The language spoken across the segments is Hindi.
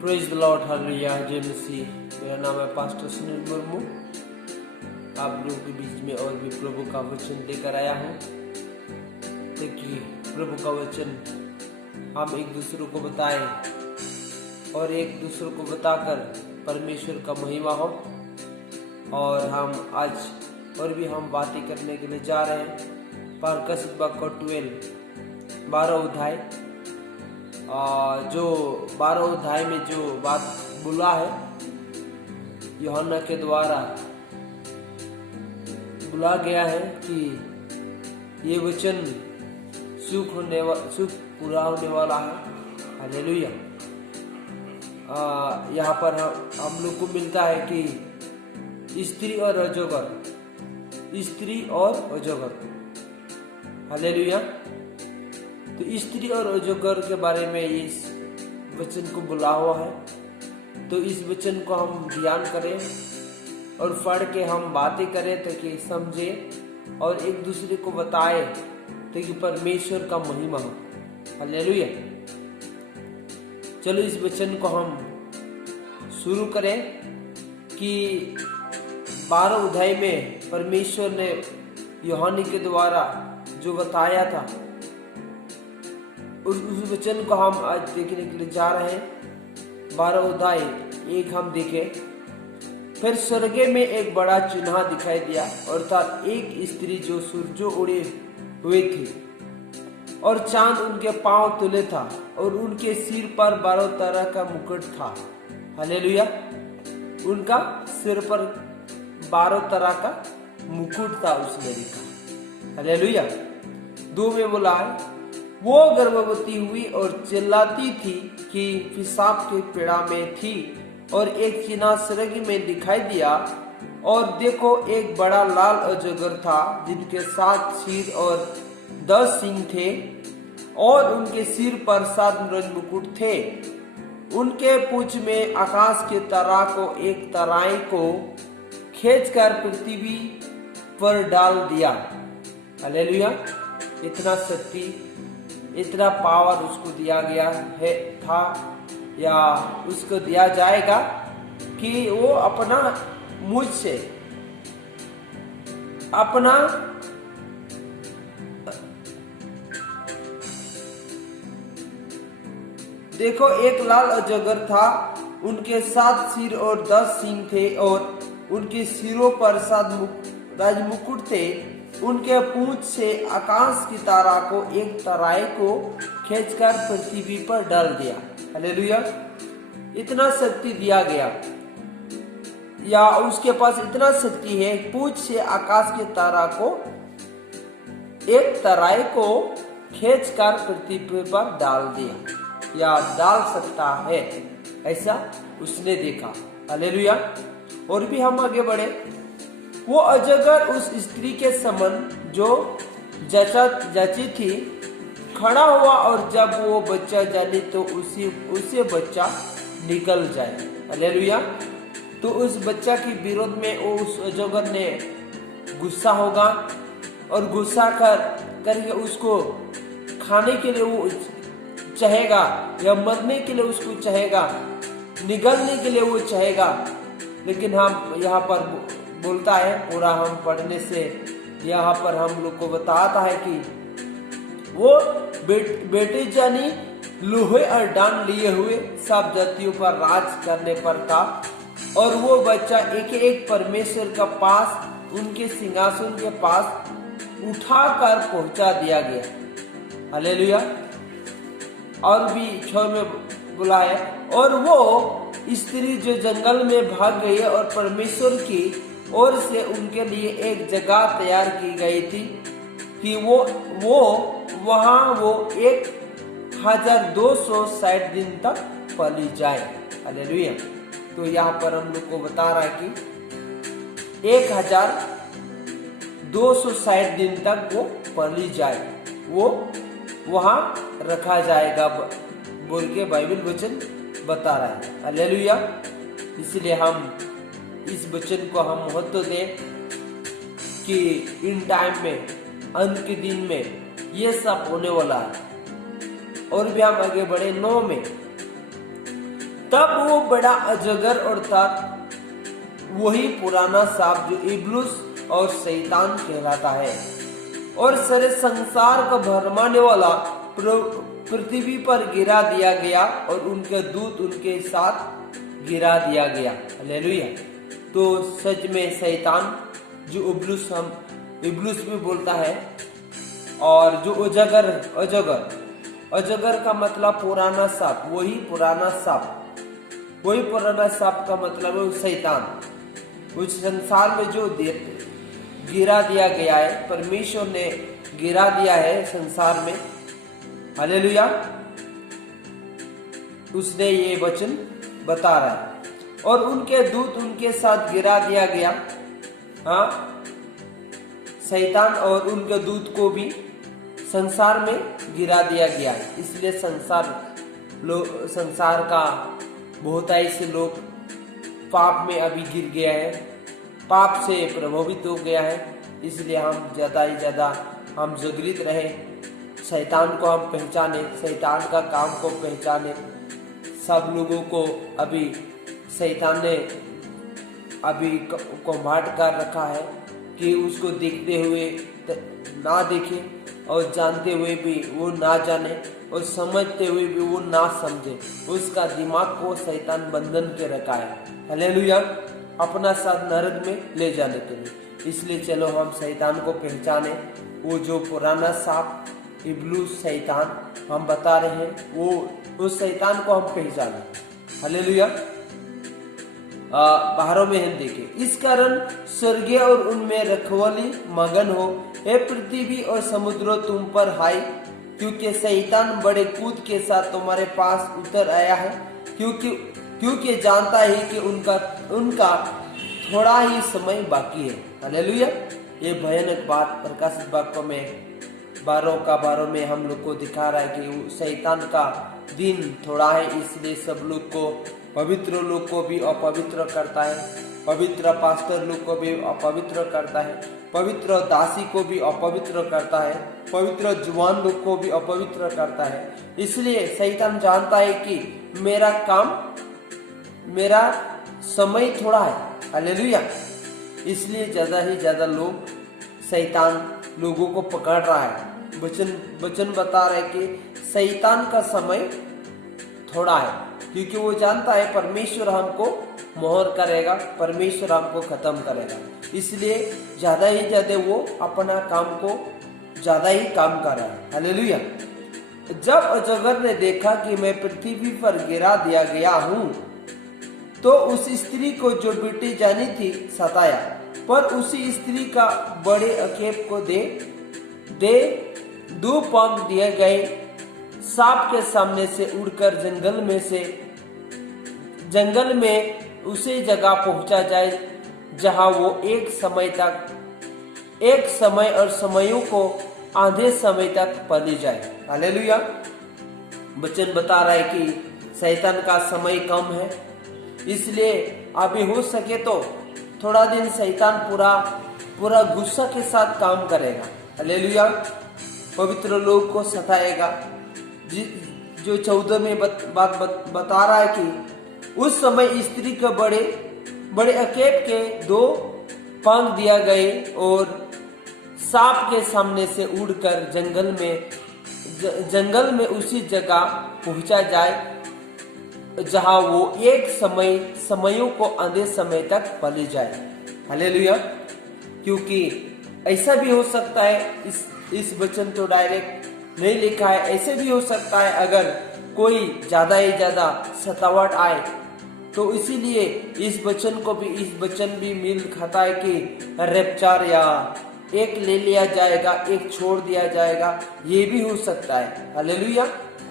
प्रेज द लॉर्ड, हालेलुया, जय मसीह। मेरा नाम है पास्टर सुनील मुर्मू। आप लोगों के बीच में और भी प्रभु का वचन लेकर आया हूँ। देखिए, प्रभु का वचन हम एक दूसरे को बताएं और एक दूसरे को बताकर परमेश्वर का महिमा हो। और हम आज और भी हम बातें करने के लिए जा रहे हैं। पारकसित बाग 12 अध्याय, जो 12 अध्याय में जो बात बोला है, यूहन्ना के द्वारा बोला गया है कि ये वचन सुख पूरा होने वाला है। हालेलुया। यहाँ पर हम लोग को मिलता है कि स्त्री और अजगर। हालेलुया। तो स्त्री और अजगर के बारे में इस वचन को बोला हुआ है। तो इस वचन को हम ध्यान करें और पढ़ के हम बातें करें ताकि समझे और एक दूसरे को बताए ताकि परमेश्वर का महिमा हो। हालेलुया। चलो इस वचन को हम शुरू करें कि 12 अध्याय में परमेश्वर ने यूहन्ना के द्वारा जो बताया था, उस वचन को हम आज देखने के लिए जा रहे हैं। 12 अध्याय 1 हम देखें। फिर स्वर्ग में एक बड़ा चिन्ह दिखाई दिया, अर्थात एक स्त्री जो सूरजों उड़े हुए थी और चांद उनके पांव तुले था और उनके सिर पर 12 तरह का मुकुट था। हालेलुया। उनका सिर पर 12 तरह का मुकुट था, उसने लिखा। हालेलुया। 2 में बोला है, वो गर्भवती हुई और चिल्लाती थी कि पिशाब के पीड़ा में थी। और एक चिन्ह स्वर्ग में दिखाई दिया, और देखो एक बड़ा लाल अजगर था जिनके 7 सिर और 10 सींग थे, और उनके सिर पर 7 मुकुट थे। उनके पूंछ में आकाश के तारा को एक तराई को खींचकर पृथ्वी पर डाल दिया। हालेलुया। इतना शक्ति, इतना पावर उसको दिया गया है था या उसको दिया जाएगा कि वो अपना मुझ से अपना देखो एक लाल अजगर था, उनके 7 सिर और 10 सींग थे, और उनके सिरों पर 7 राजमुकुट थे। उनके पूंछ से आकाश की तारा को एक तराई को खींचकर पृथ्वी पर डाल दिया। हालेलुया। इतना शक्ति दिया गया, या उसके पास इतना शक्ति है, पूंछ से आकाश के तारा को एक तराई को खींचकर पृथ्वी पर डाल दिया, या डाल सकता है, ऐसा उसने देखा। हालेलुया। और भी हम आगे बढ़े। वो अजगर उस स्त्री के समान जो जची थी खड़ा हुआ, और जब वो बच्चा जाने तो उसे बच्चा निकल जाए। हालेलुया। तो उस बच्चा के विरोध में वो उस अजगर ने गुस्सा होगा, और गुस्सा करके उसको खाने के लिए वो चाहेगा, या मरने के लिए उसको चाहेगा, निगलने के लिए वो चाहेगा। लेकिन हम यहाँ पर बोलता है, पूरा हम पढ़ने से यहाँ पर हम लोग को बताता है कि वो बेटे जानी लोहे और डांड लिए हुए सब जातियों पर राज करने पर था, और वो बच्चा एक एक परमेश्वर का पास, उनके सिंहासन के पास उठाकर पहुंचा दिया गया। हालेलुया। और भी 6 में बोला है, और वो स्त्री जो जंगल में भाग गई और परमेश्वर की ओर से उनके लिए एक जगह तैयार की गई थी कि वो वहां 1260 दिन तक पली जाए। हालेलुया। तो यहाँ पर हम लोग को बता रहा है कि 1260 दिन तक वो पली जाए, वो वहां रखा जाएगा बोल के बाइबल वचन बता रहा है। हालेलुया। इसलिए हम इस वचन को हम महत्व दें कि इन टाइम में, अंत के दिन में ये सब होने वाला है। और भी हम आगे बढ़े 9 में। तब वो बड़ा अजगर अर्थात वही पुराना सांप जो इब्लिस और शैतान कहलाता है और सारे संसार को भरमाने वाला पृथ्वी पर गिरा दिया गया और उनके दूत उनके साथ गिरा दिया गया। हालेलुया। तो सच में शैतान जो इब्लिस भी बोलता है और जो अजगर का मतलब पुराना सांप, वही पुराना सांप का मतलब है शैतान। उस संसार में जो गिरा दिया गया है, परमेश्वर ने गिरा दिया है संसार में। हालेलुया। उसने ये वचन बता रहा है और उनके दूत उनके साथ गिरा दिया गया। हाँ, शैतान और उनके दूत को भी संसार में गिरा दिया गया है। इसलिए संसार का बहुत ऐसे लोग पाप में अभी गिर गया है, पाप से प्रभावित हो गया है। इसलिए हम ज्यादा ही ज्यादा हम जागृत रहे, शैतान को हम पहचाने, शैतान का काम को पहचाने। सब लोगों को अभी शैतान ने अभी कुम्हाट कर रखा है कि उसको देखते हुए ना देखे और जानते हुए भी वो ना जाने और समझते हुए भी वो ना समझे। उसका दिमाग को शैतान बंधन के रखा है। हालेलुया। अपना साथ नरक में ले जाने के लिए। इसलिए चलो हम शैतान को पहचाने। वो जो पुराना सांप इब्लिस शैतान हम बता रहे हैं, वो उस शैतान को हम पहचाने। हालेलुया। बाहरों में हम देखें, इस कारण स्वर्गीय और उनमें रखवाली मगन हो, हे पृथ्वी और समुद्र तुम पर हाय, क्योंकि शैतान बड़े कूद के साथ तुम्हारे पास उतर आया है, क्योंकि जानता है कि उनका थोड़ा ही समय बाकी है। हालेलुया। ये भयानक बात प्रकाशित वाक्य में 12 में हम लोग को दिखा रहा है कि शैतान का दिन थोड़ा है। इसलिए सब लोग को, पवित्र लोग को भी अपवित्र करता है, पवित्र पास्टर लोग को भी अपवित्र करता है, पवित्र दासी को भी अपवित्र करता है, पवित्र जवान लोग को भी अपवित्र करता है। इसलिए शैतान जानता है कि मेरा समय थोड़ा है। हालेलुया। इसलिए ज्यादा ही ज्यादा लोग शैतान लोगों को पकड़ रहा है। वचन बता रहे कि शैतान का समय थोड़ा है, क्योंकि वो जानता है परमेश्वर हमको मोहर करेगा, परमेश्वर हमको खत्म करेगा। इसलिए ज्यादा ही ज्यादा वो अपना काम को ज्यादा ही काम कर रहा है। हालेलुया। जब अजगर ने देखा कि मैं पृथ्वी पर गिरा दिया गया हूँ, तो उस स्त्री को जो बेटी जानी थी सताया, पर उसी स्त्री का बड़े अकेब को दे 2 पंख दिए गए, सांप के सामने से उड़कर जंगल में उसी जगह पहुंचा जाए जहां वो एक समय और समयों को आधे समय तक पली जाए। हालेलुया। वचन बता रहा है कि शैतान का समय कम है, इसलिए अभी हो सके तो थोड़ा दिन शैतान पूरा गुस्सा के साथ काम करेगा। हालेलुया। पवित्र लोग को सताएगा। जो 14 में बात बता रहा है कि उस समय स्त्री को बड़े अकेब के 2 पंख दिया गए और सांप के सामने से उड़कर जंगल में उसी जगह पहुंचा जाए जहां वो एक समयों को आधे समय तक पली जाए। हालेलुया। क्योंकि ऐसा भी हो सकता है, इस वचन तो डायरेक्ट नहीं लिखा है, ऐसे भी हो सकता है अगर कोई ज्यादा ही ज्यादा सतावट आए तो इसीलिए इस वचन भी मिल खाता है कि रेप्चार या एक ले लिया जाएगा, एक छोड़ दिया जाएगा, ये भी हो सकता है। हालेलुया।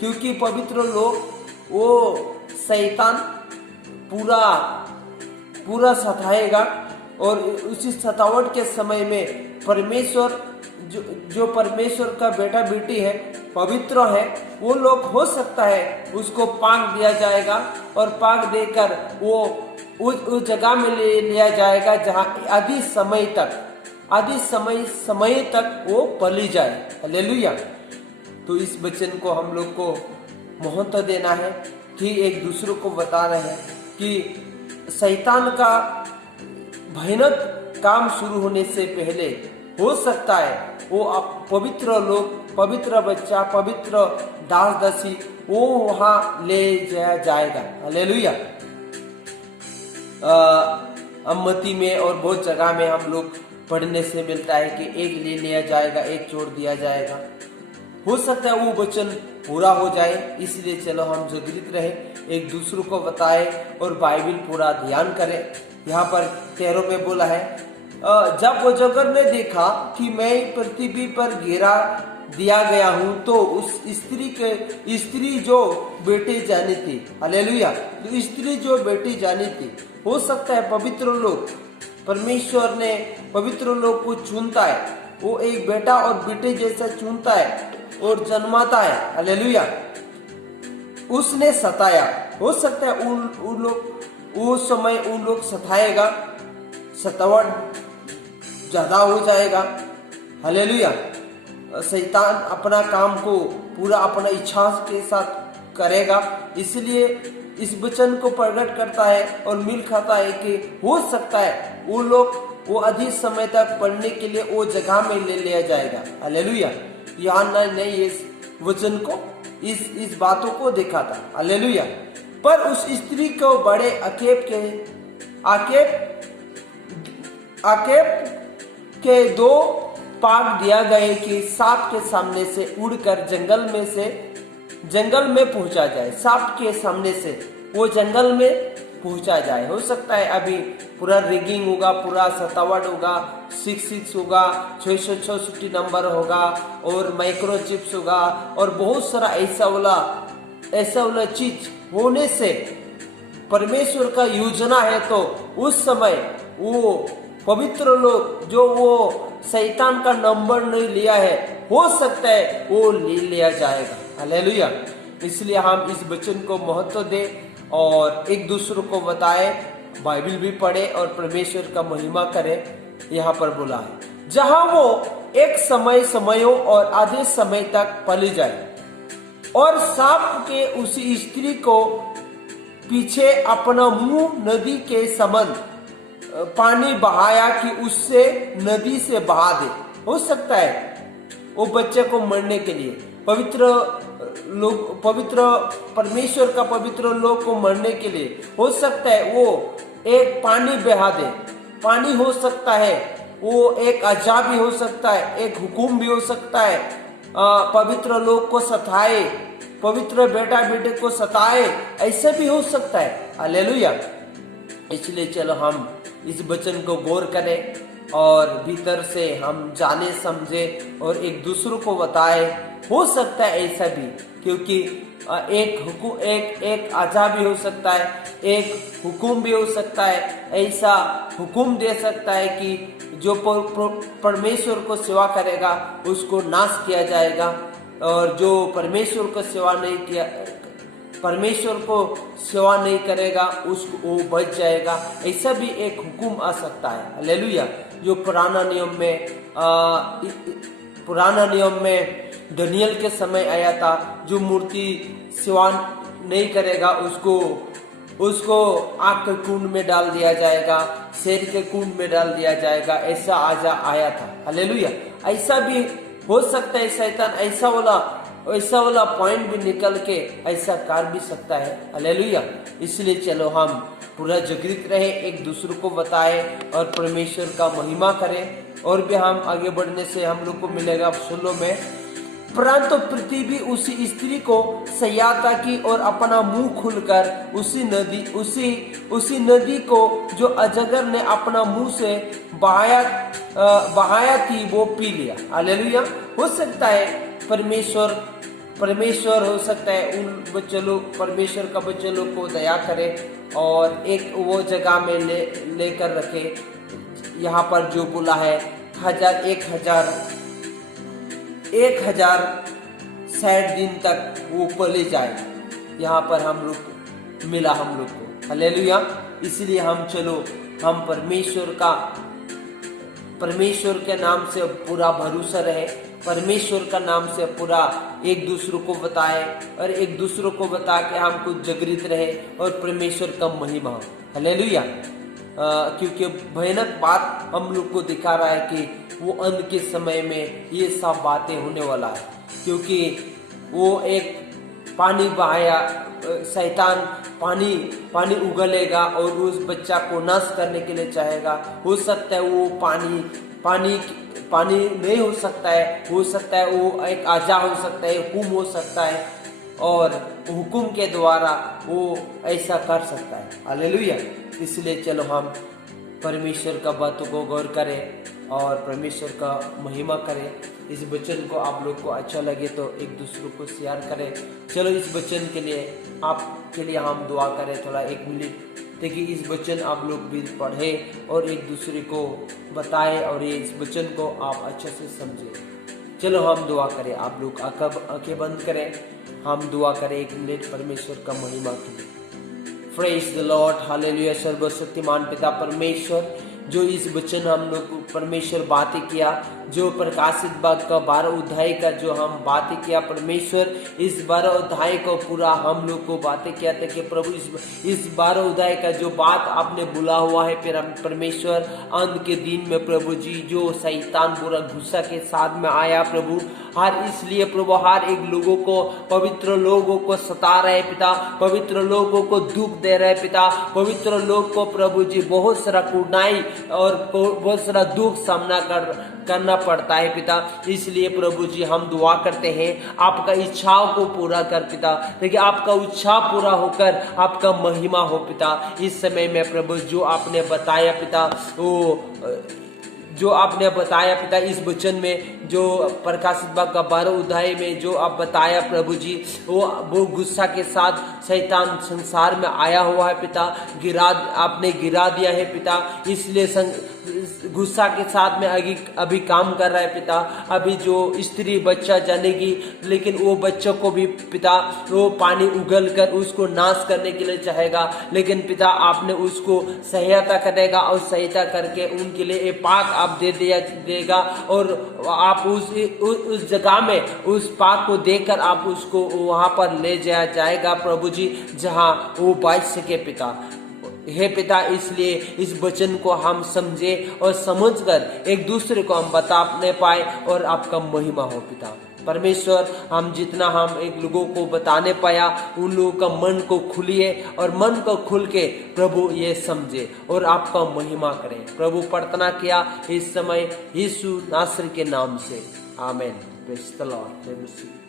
क्योंकि पवित्र लोग वो शैतान पूरा सताएगा और उसी सतावट के समय में परमेश्वर जो परमेश्वर का बेटा बेटी है, पवित्र है, वो लोग हो सकता है उसको पाक दिया जाएगा और पाक देकर वो उस जगह में ले लिया जाएगा जहां आधी समय तक वो पली जाए। हालेलुया। तो इस वचन को हम लोग को महत्व देना है ही एक दूसरे को बता रहे हैं कि शैतान का भयानक काम शुरू होने से पहले हो सकता है वो पवित्र लोग, पवित्र बच्चा, पवित्र दास दासी वो वहां ले जाया जाएगा। हालेलुया। अम्मती में और बहुत जगह में हम लोग पढ़ने से मिलता है कि एक ले लिया जाएगा, एक छोड़ दिया जाएगा। हो सकता है वो वचन पूरा हो जाए, इसलिए चलो हम जागृत रहे, एक दूसरे को बताए और बाइबल पूरा ध्यान करें। यहाँ पर 13 में बोला है, जब वो अजगर ने देखा कि मैं पृथ्वी पर गिरा दिया गया हूँ तो उस स्त्री जो बेटी जानी थी, हालेलुया, तो स्त्री जो बेटी जानी थी, हो सकता है पवित्र लोग, परमेश्वर ने पवित्र लोग को चुनता है, वो एक बेटा और बेटे जैसा चुनता है और जन्माता है, हालेलुया। उसने सताया, हो सकता है उन लोग उस समय उन लोग सताएगा, सतावट ज्यादा हो जाएगा, हालेलुया। शैतान अपना काम को पूरा अपना इच्छा के साथ करेगा, इसलिए इस वचन को प्रकट करता है और मिल खाता है कि हो सकता है वो लोग वो अधिक समय तक पढ़ने के लिए वो जगह में ले लिया जाएगा, हालेलुया। यूहन्ना ने इस वचन को इस बातों को देखा था, हालेलुया। पर उस स्त्री को बड़े आकेब के 2 पाक दिया गए कि सांप के सामने से उड़कर जंगल में पहुंचा जाए, सांप के सामने से वो जंगल में पहुंचा जाए। हो सकता है अभी पूरा रिगिंग होगा, पूरा सतावट होगा, 66 होगा, 666 नंबर होगा और माइक्रोचिप्स होगा और बहुत सारा ऐसा वाला चीज होने से परमेश्वर का योजना है। तो उस समय वो पवित्र लोग जो वो शैतान का नंबर नहीं लिया है, हो सकता है वो ले लिया जाएगा, हालेलुया। इसलिए हम इस वचन को महत्व दें और एक दूसरे को बताए, बाइबल भी पढ़े और परमेश्वर का महिमा करें। यहाँ पर बोला है, जहां वो एक समयों और आधे समय तक पली जाए और सांप के उसी स्त्री को पीछे अपना मुंह नदी के समान पानी बहाया कि उससे नदी से बहा दे। हो सकता है वो बच्चे को मरने के लिए पवित्र परमेश्वर का पवित्र लोग को मरने के लिए हो सकता है वो एक पानी बहा दे। पानी हो सकता है, वो एक अजाब भी हो सकता है, एक हुकुम भी हो सकता है, पवित्र लोग को सताए, पवित्र बेटा बेटे को सताए, ऐसे भी हो सकता है, हालेलुया। इसलिए चलो हम इस वचन को गौर करें और भीतर से हम जाने समझे और एक दूसरे को बताए। हो सकता है ऐसा भी, क्योंकि एक अजाब भी हो सकता है, एक हुकुम भी हो सकता है। ऐसा हुकुम दे सकता है कि जो परमेश्वर को सेवा करेगा उसको नाश किया जाएगा और जो परमेश्वर को सेवा नहीं करेगा उसको वो बच जाएगा। ऐसा भी एक हुकुम आ सकता है, हालेलुया। जो पुराना नियम में दानियल के समय आया था, जो मूर्ति सेवा नहीं करेगा उसको आग के कुंड में डाल दिया जाएगा, शेर के कुंड में डाल दिया जाएगा, ऐसा आया था, हालेलुया। ऐसा भी हो सकता है, शैतान ऐसा वाला पॉइंट भी निकल के ऐसा कर भी सकता है, हालेलुया। इसलिए चलो हम पूरा जागृत रहे, एक दूसरे को बताए और परमेश्वर का महिमा करें। और भी हम आगे बढ़ने से हम लोग को मिलेगा 16 में, परंतु पृथ्वी उसी स्त्री को सहायता की और अपना मुंह खुलकर उसी नदी को जो अजगर ने अपना मुंह से बहाया थी वो पी लिया, हालेलुया। हो सकता है परमेश्वर हो सकता है उन बच्चे लोग, परमेश्वर का बच्चे लोग को दया करे और एक वो जगह में लेकर रखे। यहाँ पर जो बोला है 1060 दिन तक वो पले जाए, यहाँ पर हम लोग मिला हम लोग को, हालेलुया। इसलिए हम परमेश्वर के नाम से पूरा भरोसा रहे परमेश्वर का नाम से पूरा एक दूसरे को बताए और एक दूसरे को बता के हम कुछ जागृत रहे और परमेश्वर का महिमा हो। हालेलुया। क्योंकि भयानक बात हम लोग को दिखा रहा है कि वो अंत के समय में ये सब बातें होने वाला है, क्योंकि वो एक पानी बहाया शैतान पानी उगलेगा और उस बच्चा को नाश करने के लिए चाहेगा। हो सकता है वो पानी नहीं हो सकता है वो एक आजा हो सकता है, हुक्म हो सकता है और हुक्म के द्वारा वो ऐसा कर सकता है। हालेलुया। इसलिए चलो हम परमेश्वर का बातों को गौर करें और परमेश्वर का महिमा करें। इस वचन को आप लोग को अच्छा लगे तो एक दूसरे को शेयर करें। चलो इस वचन के लिए आपके लिए हम दुआ करें थोड़ा 1 मिनट, ताकि इस वचन आप लोग भी पढ़े और एक दूसरे को बताएं और ये इस वचन को आप अच्छे से समझें। चलो हम दुआ करें। आप लोग आंखें बंद करें, हम दुआ करें 1 मिनट परमेश्वर का महिमा के लिए। Praise the Lord. हालेलुया। सर्वशक्तिमान पिता परमेश्वर, जो इस वचन हम लोग परमेश्वर बातें किया, जो प्रकाशित बाग का 12 अध्याय का जो हम बातें किया परमेश्वर, इस 12 अध्याय को पूरा हम लोग को बातें किया था कि प्रभु इस 12 अध्याय का जो बात आपने बुला हुआ है फिर हम परमेश्वर अंत के दिन में प्रभु जी जो शैतान पूरा गुस्सा के साथ में आया प्रभु, इसलिए प्रभु हर एक लोगों को, पवित्र लोगों को सता रहे पिता, पवित्र लोगों को दुख दे रहे पिता, पवित्र लोग को प्रभु जी बहुत सारा कठिनाई और बहुत सारा दुख सामना करना पड़ता है पिता। इसलिए प्रभु जी हम दुआ करते हैं आपका इच्छाओं को पूरा कर पिता, ताकि आपका इच्छा पूरा होकर आपका महिमा हो पिता। इस समय में प्रभु जो आपने बताया पिता, जो आपने बताया पिता इस वचन में, जो प्रकाशित बाग का 12 अध्याय में जो आप बताया प्रभु जी, वो गुस्सा के साथ शैतान संसार में आया हुआ है पिता, आपने गिरा दिया है पिता। इसलिए गुस्सा के साथ में अभी काम कर रहा है पिता। अभी जो स्त्री बच्चा जानेगी, लेकिन वो बच्चों को भी पिता वो पानी उगल कर उसको नाश करने के लिए चाहेगा, लेकिन पिता आपने उसको सहायता करेगा और सहायता करके उनके लिए एक पाक आप दे देगा और आप उस जगह में उस पाक को देकर आप उसको वहां पर ले जाएगा प्रभु जी, जहां वो बच सके पिता। हे पिता, इसलिए इस वचन को हम समझे और समझकर एक दूसरे को हम बताने पाए और आपका महिमा हो पिता। परमेश्वर, हम जितना हम एक लोगों को बताने पाया, उन लोगों का मन को खुलिए और मन को खुल के प्रभु ये समझे और आपका महिमा करें। प्रभु प्रार्थना किया इस समय यीशु नासरी के नाम से, आमीन। Praise the Lord.